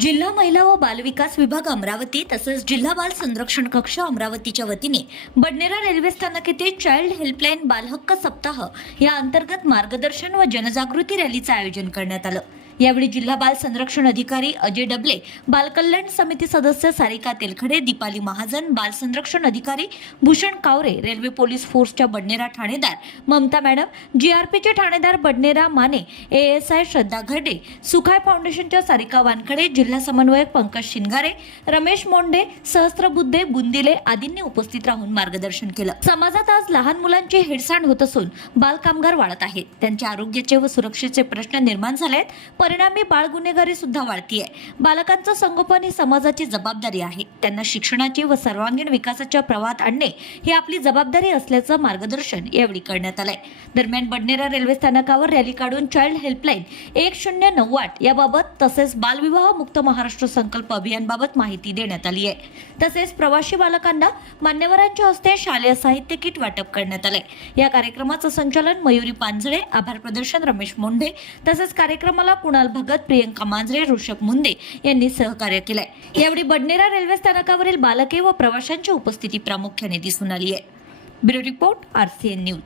जिल्हा महिला व बालविकास विभाग अमरावती तसंच जिल्हा बाल संरक्षण कक्ष अमरावतीच्या वतीने बडनेरा रेल्वे स्थानक येथे चाइल्ड हेल्पलाईन बालहक्क सप्ताह या अंतर्गत मार्गदर्शन व जनजागृती रॅलीचं आयोजन करण्यात आलं. यावेळी जिल्हा बाल संरक्षण अधिकारी अजय डबले बालकल्याण समिती सदस्य सारिका तेलखडे दीपाली महाजन बाल संरक्षण अधिकारी भूषण कावरे रेल्वे पोलीस फोर्सच्या बडनेरा ठाणेदार ममता मॅडम जीआरपीचे ठाणेदार बडनेरा माने एएसआय श्रद्धा घरडे सुखाय फाउंडेशनच्या सारिका वानखडे जिल्हा समन्वयक पंकज शिनगारे रमेश मोंडे सहस्त्रबुद्धे बुंदिले आदींनी उपस्थित राहून मार्गदर्शन केलं. समाजात आज लहान मुलांची हेडसांड होत असून बालकामगार वाढत आहेत. त्यांच्या आरोग्याचे व सुरक्षेचे प्रश्न निर्माण झाले आहेत परिणामी बाळ गुन्हेगारी सुद्धा आहे बालकांचं संगोपन ही समाजाची जबाबदारी आहे. त्यांना शिक्षणाची व सर्वांगीण विकासाच्या प्रवाहात आणणे ही आपली जबाबदारी असल्याचं मार्गदर्शन यावेळी करण्यात आलंय. दरम्यान बडनेरा रेल्वे स्थानकावर रॅली काढून चाइल्ड हेल्पलाईन एक शून्य नऊ आठ याबाबत तसेच बालविवाह मुक्त महाराष्ट्र संकल्प अभियानबाबत माहिती देण्यात आली आहे तसेच प्रवासी बालकांना मान्यवरांच्या हस्ते शालेय साहित्य किट वाटप करण्यात आलंय. या कार्यक्रमाचं संचालन मयुरी पांजळे आभार प्रदर्शन रमेश मोंढे तसेच कार्यक्रमाला कुणाल भगत प्रियंका मांजरे ऋषभ मुंदे यांनी सहकार्य केलंय. यावेळी बडनेरा रेल्वे स्थानकावरील बालके व प्रवाशांची उपस्थिती प्रामुख्याने दिसून आली आहे ब्युरो रिपोर्ट आरसीएन न्यूज.